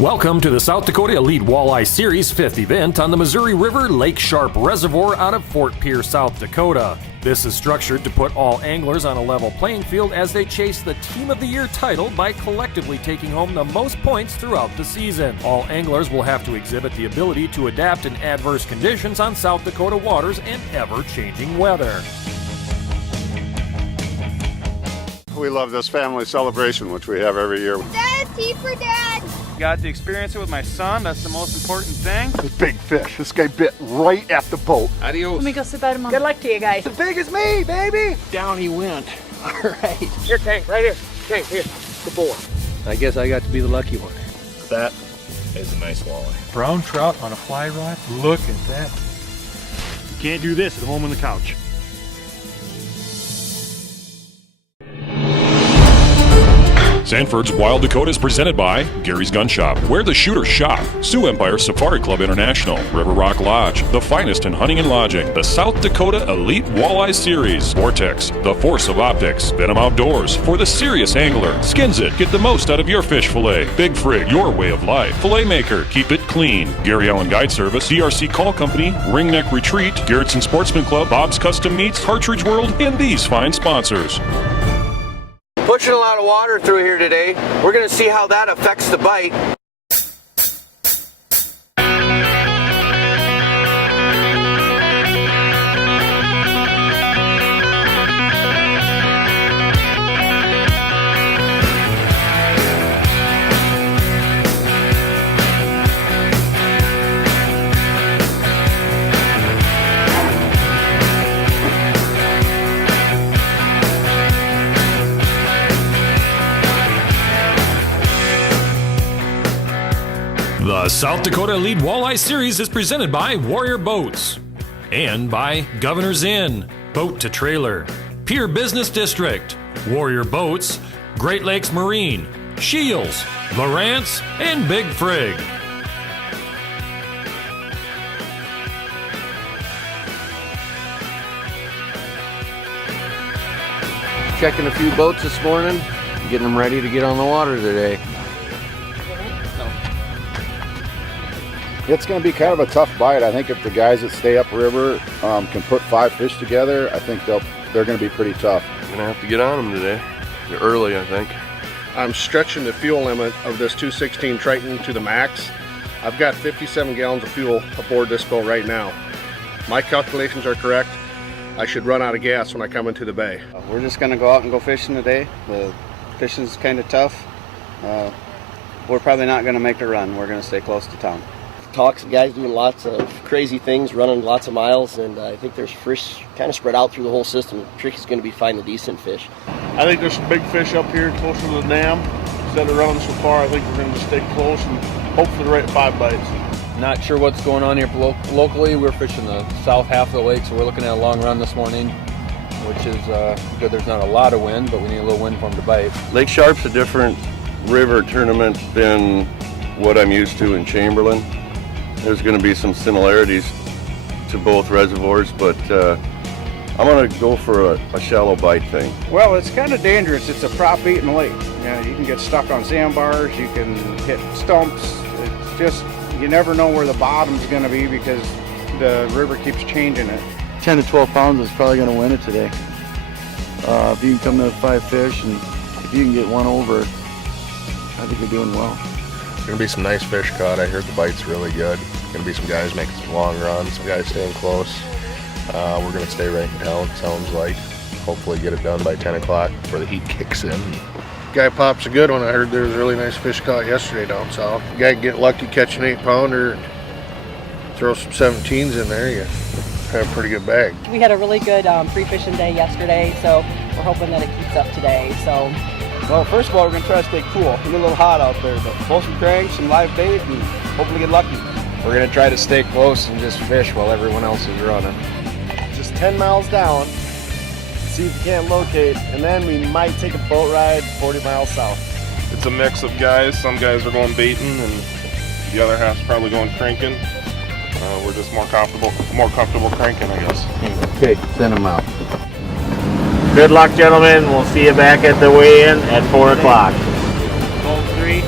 Welcome to the South Dakota Elite Walleye Series 5th event on the Missouri River Lake Sharp Reservoir out of Fort Pierre, South Dakota. This is structured to put all anglers on a level playing field as they chase the Team of the Year title by collectively taking home the most points throughout the season. All anglers will have to exhibit the ability to adapt in adverse conditions on South Dakota waters and ever-changing weather. We love this family celebration, which we have every year. Dad, tea for Dad! Got to experience it with my son. That's the most important thing. This big fish. This guy bit right at the boat. Adios. Let me go sit by Mom. Good luck to you guys. As big as me, baby. Down he went. All right. Here, Tank, right here. Tank, here. Good boy. I guess I got to be the lucky one. That is a nice walleye. Brown trout on a fly rod. Look at that. You can't do this at home on the couch. Sanford's Wild Dakota is presented by Gary's Gun Shop, Where the Shooters Shop, Sioux Empire Safari Club International, River Rock Lodge, the finest in hunting and lodging, the South Dakota Elite Walleye Series, Vortex, the Force of Optics, Venom Outdoors, for the serious angler, Skins It, get the most out of your fish fillet, Big Frig, your way of life, Fillet Maker, keep it clean, Gary Allen Guide Service, DRC Call Company, Ringneck Retreat, Garrettson Sportsman Club, Bob's Custom Meats, Partridge World, and these fine sponsors. Pushing a lot of water through here today. We're going to see how that affects the bite. The South Dakota Elite Walleye Series is presented by Warrior Boats and by Governor's Inn, Boat to Trailer, Pierre Business District, Warrior Boats, Great Lakes Marine, Shields, Lawrence, and Big Frig. Checking a few boats this morning, getting them ready to get on the water today. It's going to be kind of a tough bite. I think if the guys that stay upriver can put 5 fish together, I think they're going to be pretty tough. I'm gonna have to get on them today. They're early, I think. I'm stretching the fuel limit of this 216 Triton to the max. I've got 57 gallons of fuel aboard this boat right now. My calculations are correct. I should run out of gas when I come into the bay. We're just going to go out and go fishing today. The fishing's kind of tough. We're probably not going to make a run. We're going to stay close to town. Talks, guys doing lots of crazy things, running lots of miles, and I think there's fish kind of spread out through the whole system. The trick is going to be finding decent fish. I think there's some big fish up here closer to the dam. Instead of running so far, I think we're going to stay close and hope for the right 5 bites. Not sure what's going on here locally. We're fishing the south half of the lake, so we're looking at a long run this morning, which is good. There's not a lot of wind, but we need a little wind for them to bite. Lake Sharp's a different river tournament than what I'm used to in Chamberlain. There's going to be some similarities to both reservoirs, but I'm going to go for a shallow bite thing. Well, it's kind of dangerous. It's a prop-eating lake. You can get stuck on sandbars. You can hit stumps. It's just, you never know where the bottom's going to be because the river keeps changing it. 10 to 12 pounds is probably going to win it today. If you can come to 5 fish and if you can get one over, I think you're doing well. Going to be some nice fish caught. I heard the bite's really good. Going to be some guys making some long runs, some guys staying close. We're going to stay right in town, sounds like. Hopefully get it done by 10 o'clock before the heat kicks in. Guy pop's a good one. I heard there was a really nice fish caught yesterday down south. Guy can get lucky, catch an 8-pounder, throw some 17s in there, you have a pretty good bag. We had a really good pre-fishing day yesterday, so we're hoping that it keeps up today. So, Well, first of all, we're going to try to stay cool. It's a little hot out there, but pull some cranks, some live bait, and hopefully get lucky. We're going to try to stay close and just fish while everyone else is running. Just 10 miles down, see if you can't locate, and then we might take a boat ride 40 miles south. It's a mix of guys. Some guys are going baiting, and the other half's probably going cranking. We're just more comfortable cranking, I guess. Okay, send them out. Good luck, gentlemen. We'll see you back at the weigh-in at 4 o'clock. Boat 3.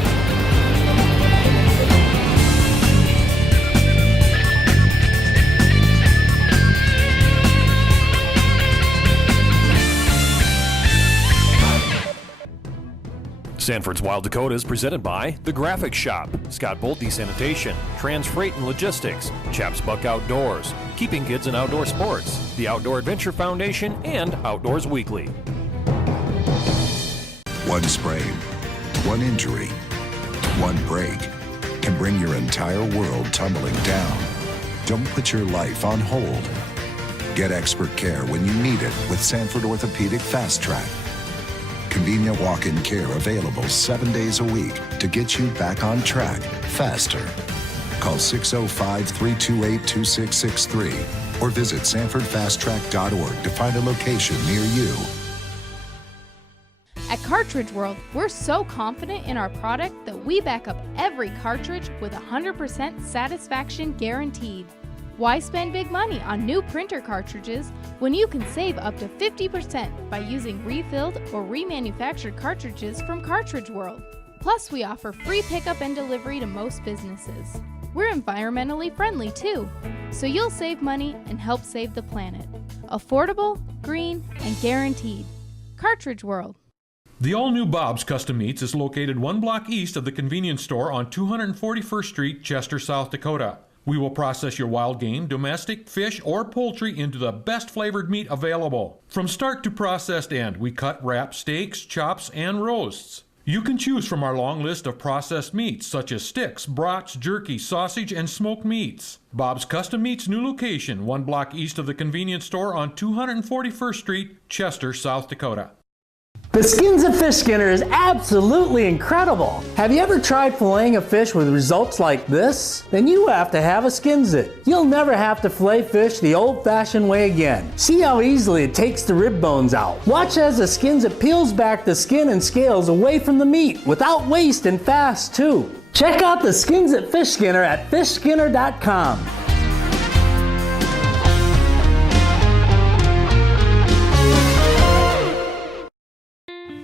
Sanford's Wild Dakota is presented by The Graphic Shop, Scott Bolte Sanitation, Trans Freight and Logistics, Chaps Buck Outdoors, Keeping Kids in Outdoor Sports, the Outdoor Adventure Foundation, and Outdoors Weekly. One sprain, one injury, one break can bring your entire world tumbling down. Don't put your life on hold. Get expert care when you need it with Sanford Orthopedic Fast Track. Convenient walk-in care available 7 days a week to get you back on track faster. Call 605-328-2663 or visit sanfordfasttrack.org to find a location near you. At Cartridge World, we're so confident in our product that we back up every cartridge with 100% satisfaction guaranteed. Why spend big money on new printer cartridges when you can save up to 50% by using refilled or remanufactured cartridges from Cartridge World? Plus, we offer free pickup and delivery to most businesses. We're environmentally friendly too, so you'll save money and help save the planet. Affordable, green, and guaranteed. Cartridge World. The all-new Bob's Custom Meats is located 1 block east of the convenience store on 241st Street, Chester, South Dakota. We will process your wild game, domestic, fish, or poultry into the best flavored meat available. From start to processed end, we cut, wrap, steaks, chops, and roasts. You can choose from our long list of processed meats such as sticks, brats, jerky, sausage, and smoked meats. Bob's Custom Meats new location, 1 block east of the convenience store on 241st Street, Chester, South Dakota. The Skins at Fish Skinner is absolutely incredible. Have you ever tried filleting a fish with results like this? Then you have to have a Skins It. You'll never have to fillet fish the old-fashioned way again. See how easily it takes the rib bones out. Watch as the Skins It peels back the skin and scales away from the meat without waste and fast too. Check out the Skins at Fish Skinner at fishskinner.com.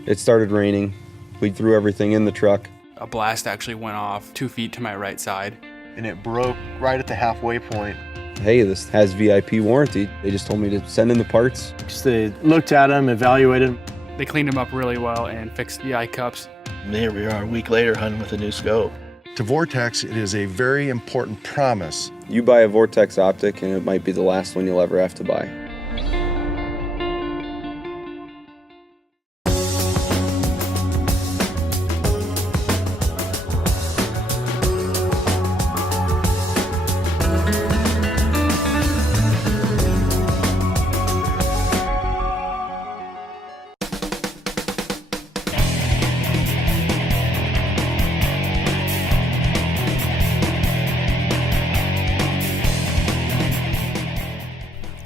It started raining. We threw everything in the truck. A blast actually went off 2 feet to my right side. And it broke right at the halfway point. Hey, this has VIP warranty. They just told me to send in the parts. Just they looked at them, evaluated them. They cleaned them up really well and fixed the eye cups. And here we are a week later hunting with a new scope. To Vortex, it is a very important promise. You buy a Vortex optic and it might be the last one you'll ever have to buy.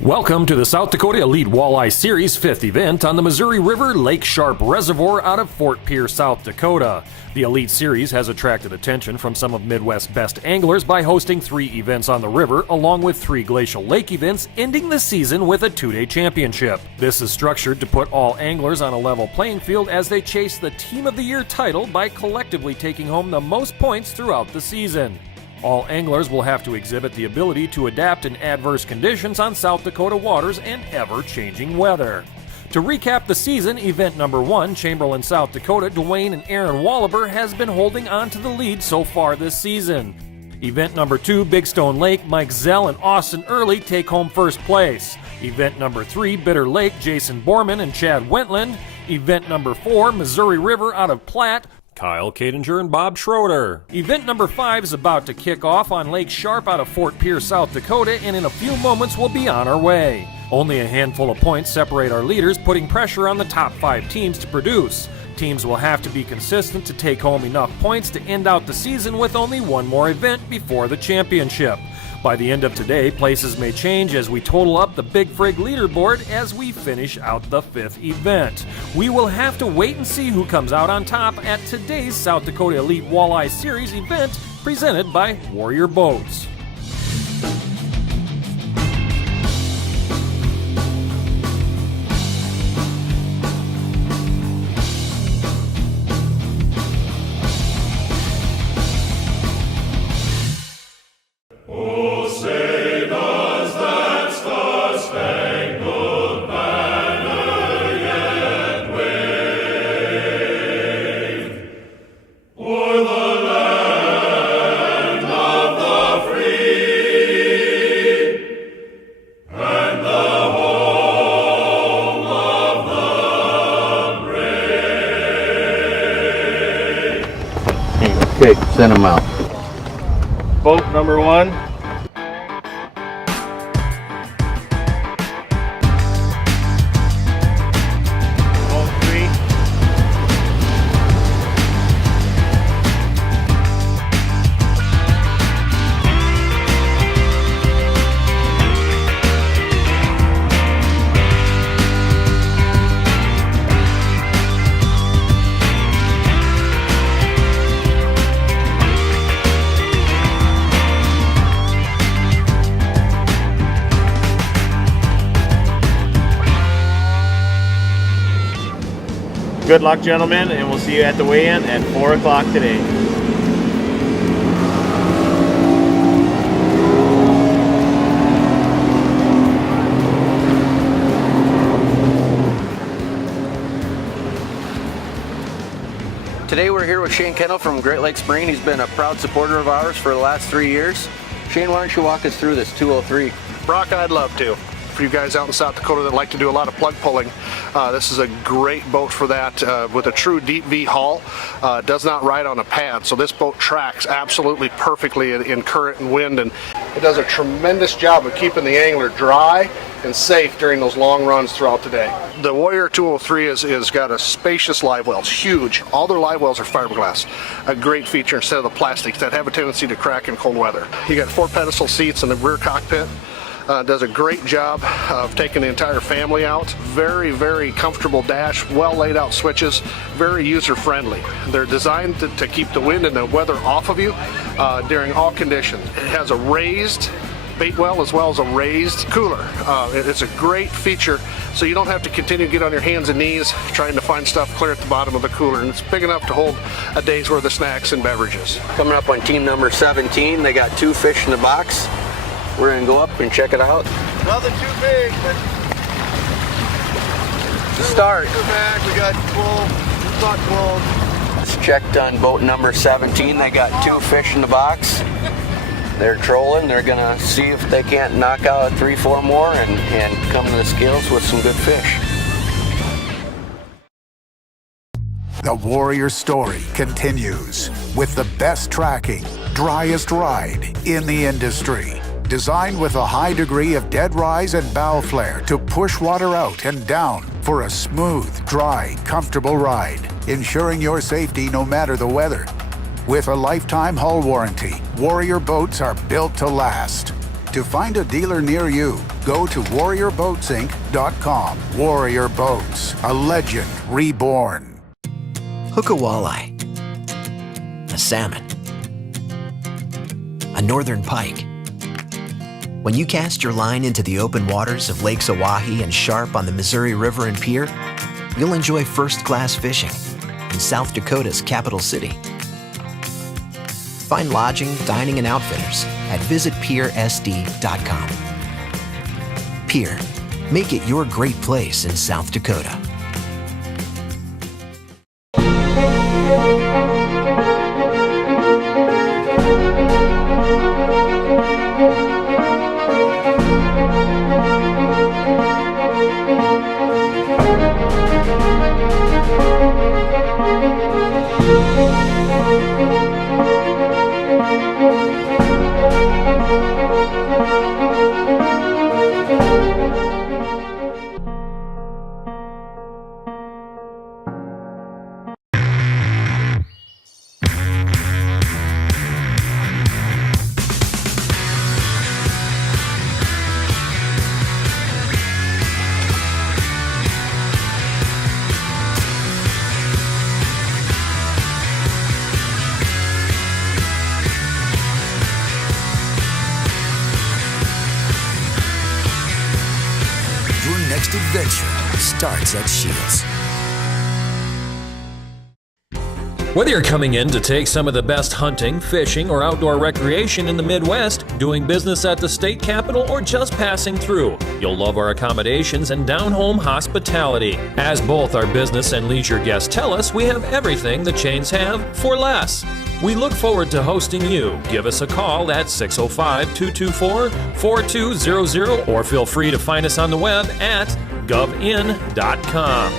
Welcome to the South Dakota Elite Walleye Series 5th event on the Missouri River Lake Sharp Reservoir out of Fort-Pierre, South Dakota. The Elite Series has attracted attention from some of Midwest's best anglers by hosting 3 events on the river along with 3 glacial lake events, ending the season with a 2-day championship. This is structured to put all anglers on a level playing field as they chase the Team of the Year title by collectively taking home the most points throughout the season. All anglers will have to exhibit the ability to adapt in adverse conditions on South Dakota waters and ever-changing weather. To recap the season, event number 1, Chamberlain, South Dakota, Dwayne and Aaron Wallaber has been holding on to the lead so far this season. Event number 2, Big Stone Lake, Mike Zell and Austin Early take home first place. Event number 3, Bitter Lake, Jason Borman and Chad Wentland. Event number 4, Missouri River out of Platte, Kyle Kadinger and Bob Schroeder. Event number 5 is about to kick off on Lake Sharp out of Fort-Pierre, South Dakota, and in a few moments we'll be on our way. Only a handful of points separate our leaders, putting pressure on the top 5 teams to produce. Teams will have to be consistent to take home enough points to end out the season with only one more event before the championship. By the end of today, places may change as we total up the Big Frig leaderboard as we finish out the 5th event. We will have to wait and see who comes out on top at today's South Dakota Elite Walleye Series event presented by Warrior Boats. Send them out. Boat number 1. Boat 3. Good luck, gentlemen, and we'll see you at the weigh-in at 4 o'clock today. Today we're here with Shane Kendall from Great Lakes Marine. He's been a proud supporter of ours for the last 3 years. Shane, why don't you walk us through this 203? Brock, I'd love to. For you guys out in South Dakota that like to do a lot of plug pulling, this is a great boat for that with a true deep V hull. Does not ride on a pad, so this boat tracks absolutely perfectly in current and wind, and it does a tremendous job of keeping the angler dry and safe during those long runs throughout the day. The Warrior 203 is got a spacious live well. It's huge. All their live wells are fiberglass. A great feature instead of the plastics that have a tendency to crack in cold weather. You got 4 pedestal seats in the rear cockpit. Does a great job of taking the entire family out. Very, very comfortable dash, well laid out switches, very user friendly. They're designed to keep the wind and the weather off of you during all conditions. It has a raised bait well as well as a raised cooler. It's a great feature, so you don't have to continue to get on your hands and knees trying to find stuff clear at the bottom of the cooler, and it's big enough to hold a day's worth of snacks and beverages. Coming up on team number 17, they got 2 fish in the box. We're gonna go up and check it out. Nothing too big, but to start. We got 12, it's not 12. It's checked on boat number 17. They got 2 fish in the box. They're trolling. They're gonna see if they can't knock out 3-4 more and come to the scales with some good fish. The Warrior story continues with the best tracking, driest ride in the industry. Designed with a high degree of dead rise and bow flare to push water out and down for a smooth, dry, comfortable ride, ensuring your safety no matter the weather. With a lifetime hull warranty, Warrior boats are built to last. To find a dealer near you, go to warriorboatsinc.com. Warrior Boats, a legend reborn. Hook a walleye, a salmon, a northern pike. When you cast your line into the open waters of Lakes Oahe and Sharp on the Missouri River and Pierre, you'll enjoy first-class fishing in South Dakota's capital city. Find lodging, dining, and outfitters at visitpierresd.com. Pierre, make it your great place in South Dakota. Adventure starts at Shields. Whether you're coming in to take some of the best hunting, fishing, or outdoor recreation in the Midwest, doing business at the state capitol, or just passing through, you'll love our accommodations and down-home hospitality. As both our business and leisure guests tell us, we have everything the chains have for less. We look forward to hosting you. Give us a call at 605-224-4200 or feel free to find us on the web at govin.com.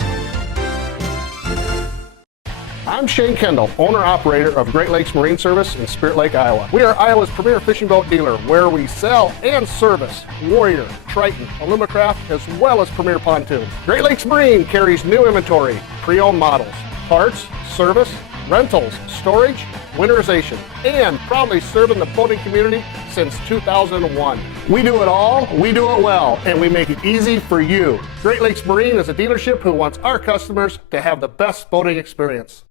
I'm I'm Shane Kendall, owner-operator of Great Lakes Marine Service in Spirit Lake, Iowa. We are Iowa's premier fishing boat dealer where we sell and service Warrior, Triton, Alumacraft, as well as premier pontoons. Great Lakes Marine carries new inventory, pre-owned models, parts, service, rentals, storage, winterization, and proudly serving the boating community since 2001. We do it all, we do it well, and we make it easy for you. Great Lakes Marine is a dealership who wants our customers to have the best boating experience.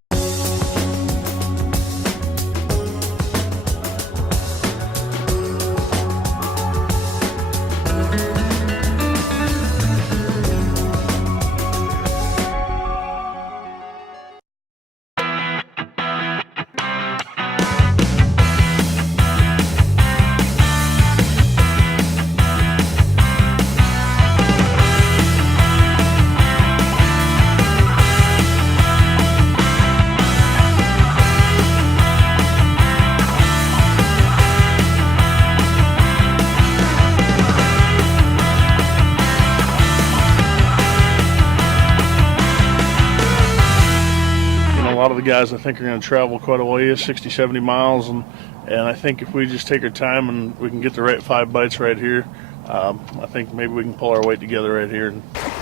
A lot of the guys I think are going to travel quite a ways, 60, 70 miles, and I think if we just take our time and we can get the right 5 bites right here, I think maybe we can pull our weight together right here.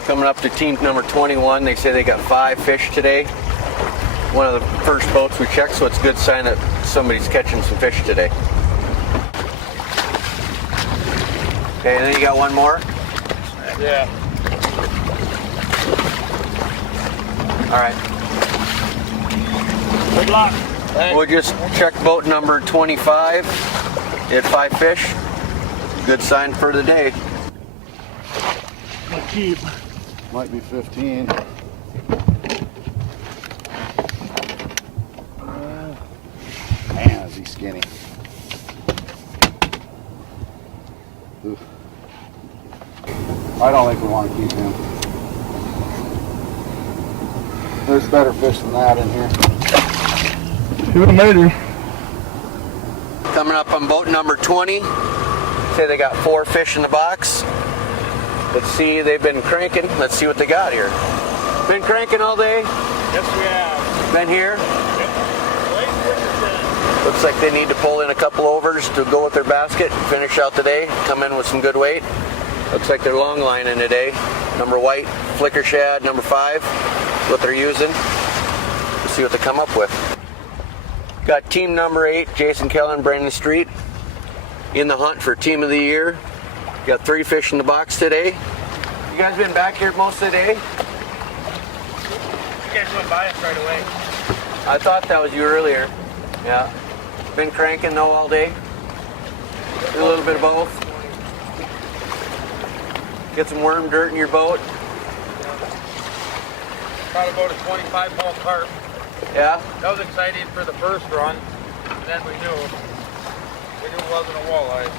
Coming up to team number 21, they say they got 5 fish today. One of the first boats we checked, so it's a good sign that somebody's catching some fish today. Okay, and then you got one more? Yeah. All right. Good luck. We'll just check boat number 25. Hit 5 fish. Good sign for the day. Might keep. Might be 15. Man, is he skinny. Oof. I don't think we want to keep him. There's better fish than that in here. Coming up on boat number 20. Say they got 4 fish in the box. Let's see, they've been cranking. Let's see what they got here. Been cranking all day? Yes, we have. Been here? Looks like they need to pull in a couple overs to go with their basket, finish out the day, come in with some good weight. Looks like they're long lining today. Number white, flicker shad, number 5, what they're using. Let's see what they come up with. Got team number 8, Jason Kellen, Brandon Street, in the hunt for team of the year. Got 3 fish in the box today. You guys been back here most of the day? You guys went by us right away. I thought that was you earlier. Yeah. Been cranking though all day? Do a little bit of both? Get some worm dirt in your boat? Caught about a 25-pound carp. Yeah? That was exciting for the first run. And then we knew it wasn't a walleye.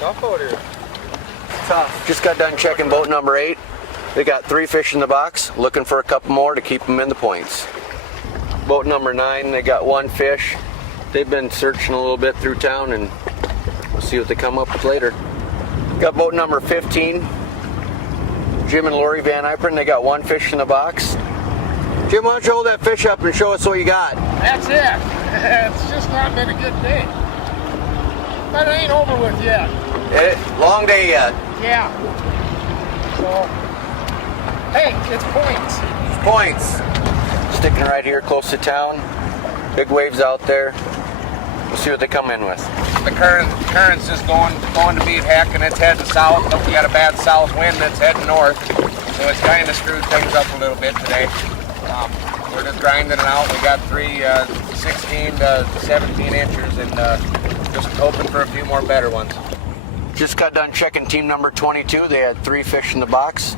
Tough out here. Tough. Just got done checking boat number 8. They got 3 fish in the box, looking for a couple more to keep them in the points. Boat number 9, they got 1 fish. They've been searching a little bit through town, and we'll see what they come up with later. Got boat number 15, Jim and Lori Van Ypern. They got 1 fish in the box. Jim, why don't you hold that fish up and show us what you got? That's it. It's just not been a good day. But it ain't over with yet. Long day yet. Yeah. So, hey, it's points. Points. Sticking right here close to town. Big waves out there. We'll see what they come in with. The current's just going to beat heck, and it's heading south. But we got a bad south wind that's heading north, so it's kind of screwed things up a little bit today. We're just grinding it out. We got 3 16 to 17 inches, and just hoping for a few more better ones. Just got done checking team number 22. They had 3 fish in the box.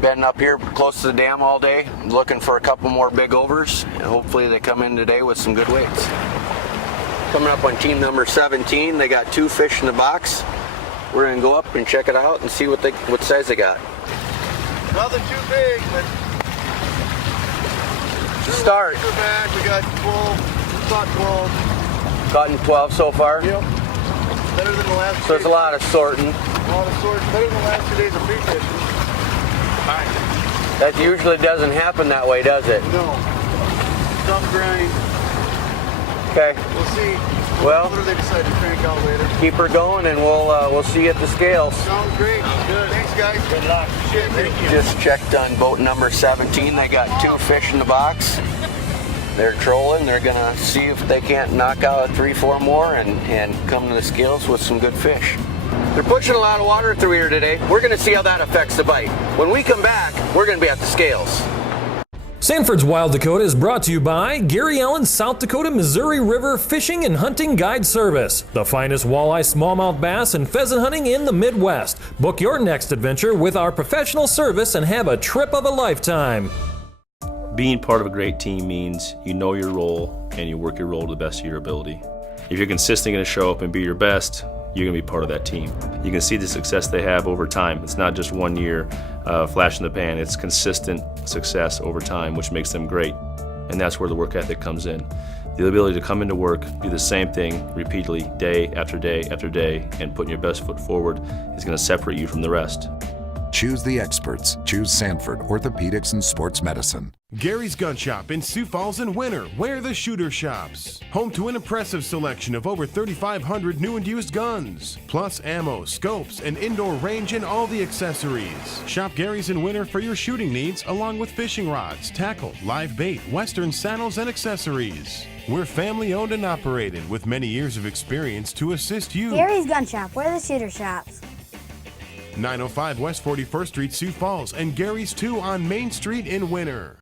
Been up here close to the dam all day, looking for a couple more big overs, and hopefully they come in today with some good weights. Coming up on team number 17, they got 2 fish in the box. We're gonna go up and check it out and see what size they got. Nothing too big, but to start. Bag. We got 12, caught 12. Caught in 12 so far? Yep. Better than the last. So it's a lot of sorting. A lot of sorting. Better than the last 2 days of free fishing. Fine. That usually doesn't happen that way, does it? No. Tough grind. Okay. We'll see. Well, Whether they decide to crank out later. keep her going, and we'll see you at the scales. Sounds great. Good. Thanks, guys. Good luck. Thank you. Just checked on boat number 17. They got 2 fish in the box. They're trolling. They're gonna see if they can't knock out 3-4 more and come to the scales with some good fish. They're pushing a lot of water through here today. We're gonna see how that affects the bite. When we come back, we're gonna be at the scales. Sanford's Wild Dakota is brought to you by Gary Allen's South Dakota Missouri River Fishing and Hunting Guide Service, the finest walleye, smallmouth bass, and pheasant hunting in the Midwest. Book your next adventure with our professional service and have a trip of a lifetime. Being part of a great team means you know your role and you work your role to the best of your ability. If you're consistently going to show up and be your best, you're going to be part of that team. You can see the success they have over time. It's not just 1 year flash in the pan. It's consistent success over time, which makes them great. And that's where the work ethic comes in. The ability to come into work, do the same thing repeatedly day after day after day, and putting your best foot forward is going to separate you from the rest. Choose the experts. Choose Sanford Orthopedics and Sports Medicine. Gary's Gun Shop in Sioux Falls and Winter, where the shooter shops. Home to an impressive selection of over 3,500 new and used guns, plus ammo, scopes, an indoor range, and all the accessories. Shop Gary's in Winter for your shooting needs, along with fishing rods, tackle, live bait, western saddles, and accessories. We're family owned and operated with many years of experience to assist you. Gary's Gun Shop, where the shooter shops. 905 West 41st Street, Sioux Falls, and Gary's 2 on Main Street in Winter.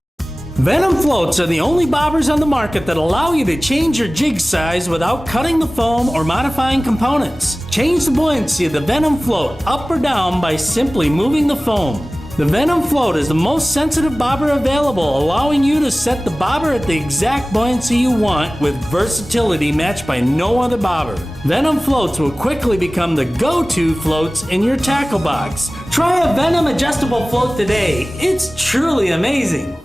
Venom floats are the only bobbers on the market that allow you to change your jig size without cutting the foam or modifying components. Change the buoyancy of the Venom float up or down by simply moving the foam. The Venom float is the most sensitive bobber available, allowing you to set the bobber at the exact buoyancy you want with versatility matched by no other bobber. Venom floats will quickly become the go-to floats in your tackle box. Try a Venom adjustable float today. It's truly amazing.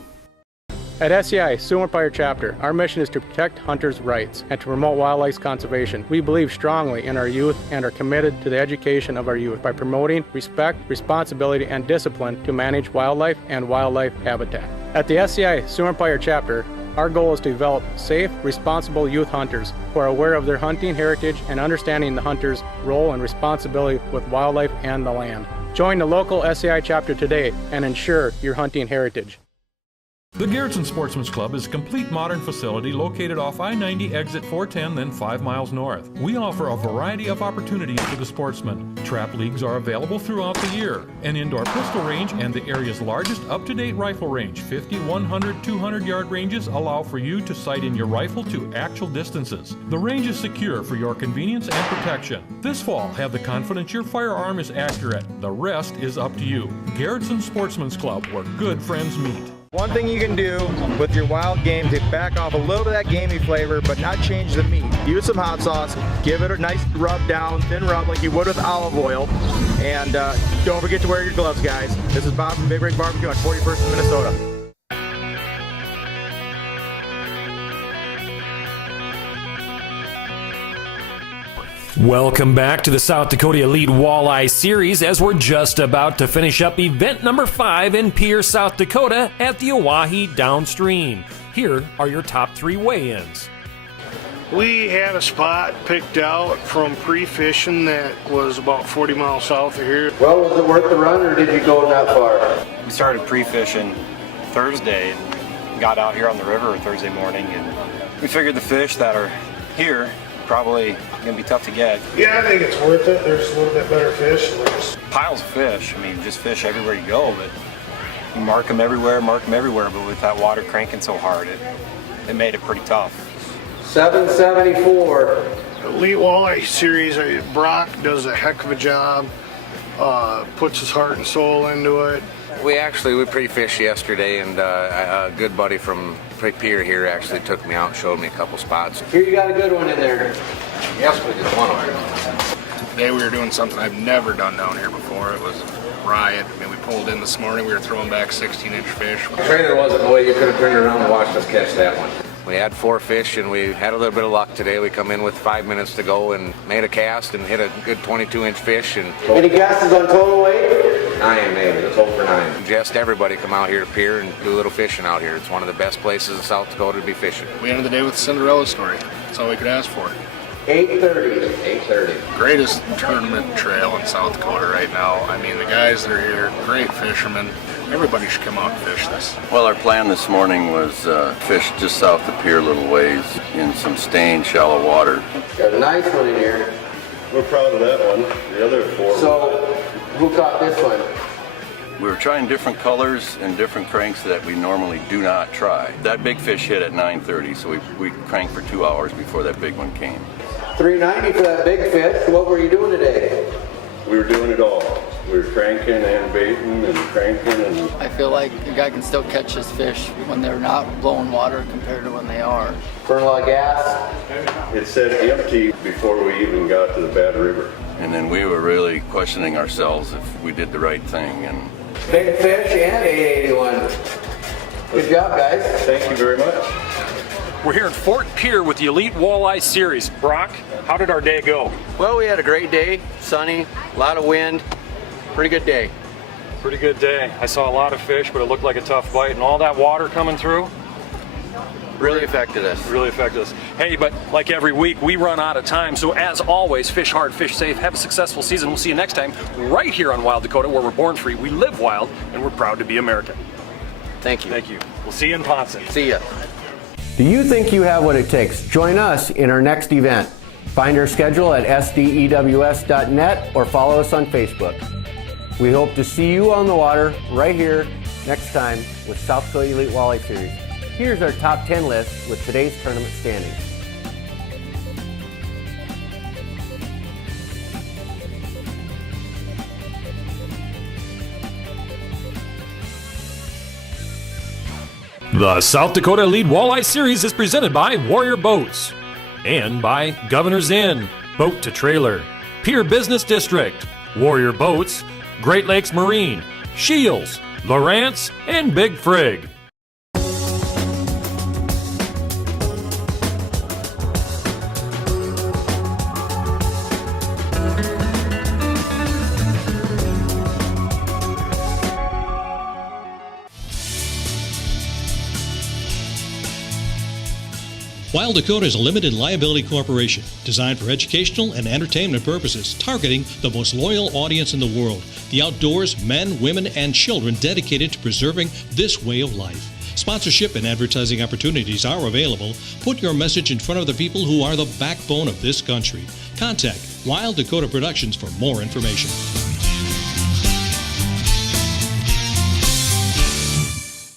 At SCI, Sioux Empire Chapter, our mission is to protect hunters' rights and to promote wildlife conservation. We believe strongly in our youth and are committed to the education of our youth by promoting respect, responsibility, and discipline to manage wildlife and wildlife habitat. At the SCI Sioux Empire Chapter, our goal is to develop safe, responsible youth hunters who are aware of their hunting heritage and understanding the hunter's role and responsibility with wildlife and the land. Join the local SCI chapter today and ensure your hunting heritage. The Garrettson Sportsman's Club is a complete modern facility located off I-90 exit 410, then 5 miles north. We offer a variety of opportunities for the sportsman. Trap leagues are available throughout the year. An indoor pistol range and the area's largest up-to-date rifle range, 50, 100, 200-yard ranges allow for you to sight in your rifle to actual distances. The range is secure for your convenience and protection. This fall, have the confidence your firearm is accurate. The rest is up to you. Garrettson Sportsman's Club, where good friends meet. One thing you can do with your wild game to back off a little bit of that gamey flavor, but not change the meat. Use some hot sauce, give it a nice rub down, thin rub like you would with olive oil, and don't forget to wear your gloves, guys. This is Bob from Big Rig Barbecue on 41st in Minnesota. Welcome back to the South Dakota Elite Walleye Series as we're just about to finish up event number 5 in Pierre, South Dakota at the Oahe downstream. Here are your top 3 weigh-ins. We had a spot picked out from pre-fishing that was about 40 miles south of here. Well, was it worth the run or did you go that far? We started pre-fishing Thursday and got out here on the river Thursday morning, and we figured the fish that are here probably gonna be tough to get. Yeah, I think it's worth it. There's a little bit better fish. Piles of fish. I mean, just fish everywhere you go, but you mark them everywhere, but with that water cranking so hard, it made it pretty tough. 774. Elite Walleye Series, Brock does a heck of a job, puts his heart and soul into it. We pre-fished yesterday, and a good buddy from Pierre here actually took me out and showed me a couple spots. Here you got a good one in there. Yes, we did one of them. Today we were doing something I've never done down here before. It was a riot. I mean, we pulled in this morning, we were throwing back 16-inch fish. The trailer wasn't the way you could have turned around and watched us catch that one. We had 4 fish, and we had a little bit of luck today. We come in with 5 minutes to go and made a cast and hit a good 22-inch fish. And any guesses on total weight? 9 maybe. Let's hope for 9. Suggest everybody come out here to Pierre and do a little fishing out here. It's one of the best places in South Dakota to be fishing. We ended the day with a Cinderella story. That's all we could ask for. 8:30. 8:30. Greatest tournament trail in South Dakota right now. I mean, the guys that are here, great fishermen. Everybody should come out and fish this. Well, our plan this morning was fish just south of Pierre a little ways in some stained shallow water. Got a nice one in here. We're proud of that one. The other 4. So, who caught this one? We were trying different colors and different cranks that we normally do not try. That big fish hit at 9:30, so we cranked for 2 hours before that big one came. $3.90 for that big fish. What were you doing today? We were doing it all. We were cranking and baiting and cranking and... I feel like a guy can still catch his fish when they're not blowing water compared to when they are. Burn a lot of gas? It said empty before we even got to the Bad River. And then we were really questioning ourselves if we did the right thing. And Big fish and 881. Good job, guys. Thank you very much. We're here in Fort Pierre with the Elite Walleye Series. Brock, how did our day go? Well, we had a great day. Sunny, a lot of wind. Pretty good day. Pretty good day. I saw a lot of fish, but it looked like a tough bite, and all that water coming through really affected us. Really affected us. Hey, but like every week, we run out of time. So as always, fish hard, fish safe. Have a successful season. We'll see you next time right here on Wild Dakota, where we're born free, we live wild, and we're proud to be American. Thank you. Thank you. We'll see you in Ponce. See ya. Do you think you have what it takes? Join us in our next event. Find our schedule at sdews.net or follow us on Facebook. We hope to see you on the water right here next time with South Dakota Elite Walleye Series. Here's our top 10 list with today's tournament standings. The South Dakota Elite Walleye Series is presented by Warrior Boats and by Governor's Inn, Boat to Trailer, Pierre Business District, Warrior Boats, Great Lakes Marine, Shields, Lawrence, and Big Frig. Wild Dakota is a limited liability corporation designed for educational and entertainment purposes, targeting the most loyal audience in the world, the outdoors, men, women, and children dedicated to preserving this way of life. Sponsorship and advertising opportunities are available. Put your message in front of the people who are the backbone of this country. Contact Wild Dakota Productions for more information.